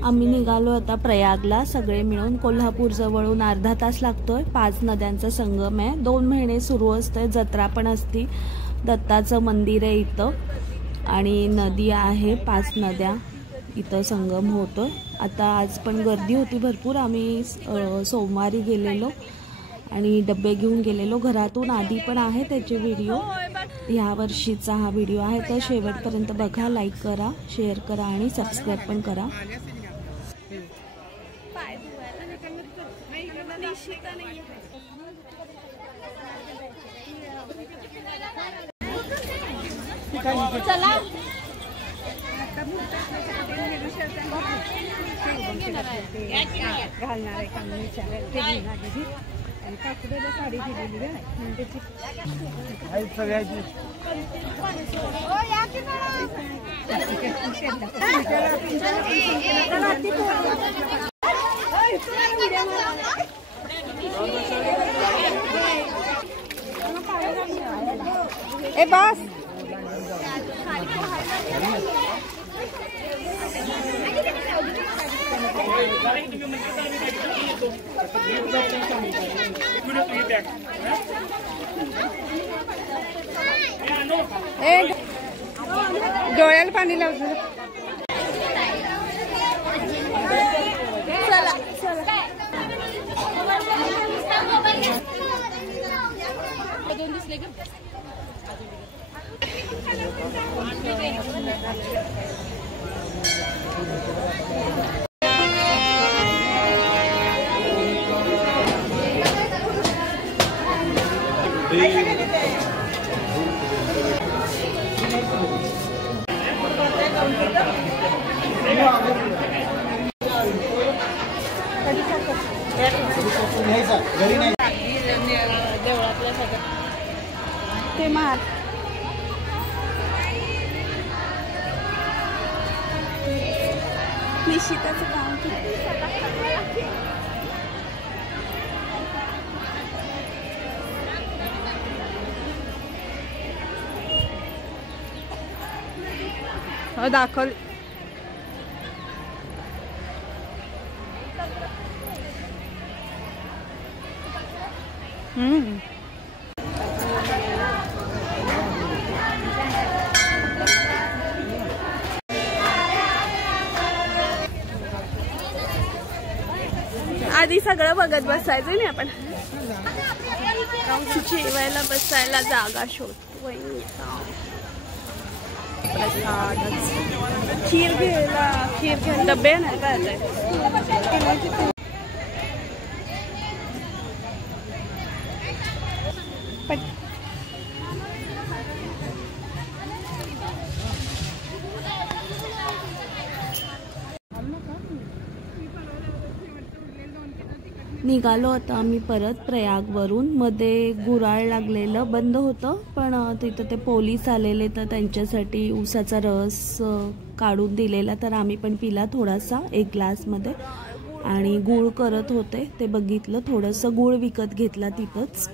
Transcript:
आम्ही निघालो आता प्रयागला सगळे मिळून। कोल्हापूर जवळून अर्धा तास लागतोय। 5 नद्यांचा संगम आहे। 2 महिने सुरू असते, जत्रा पण असती। दत्ताचं मंदिर आहे इथं आणि नदी आहे, 5 नद्या इथं संगम होतोय। आता आज पण गर्दी होती भरपूर। आम्ही सोमवारी गेलेलो आणि डब्बे घेऊन गेलेलो घरातून। आधी पण आहे त्याचे व्हिडिओ, ह्या वर्षीचा हा व्हिडिओ आहे, तर शेवटपर्यंत बघा, लाईक करा, शेअर करा आणि सबस्क्राईब पण करा। चला घालणार आहे का विचारायला आणि काकूला साडी दिलेली ए बस डोळ्याला पाणी लावतो। ते मार निशिताचं काम दाखल। आधी सगळं बघत बसायचं नाही आपण, जेवायला बसायला जागा शोधतोय। खीर घ्यायला डबे नाही काय निघालो आता आम्ही परत प्रयागवरून। मध्ये गुराळ लागलेलं बंद होतं, पण तिथं ते पोलीस आलेले तर त्यांच्यासाठी ऊसाचा रस काढून दिलेला, तर आम्ही पण पिला थोडासा 1 ग्लासमध्ये। आणि गुळ करत होते ते बघितलं, थोडंसं गुळ विकत घेतला तिथंच।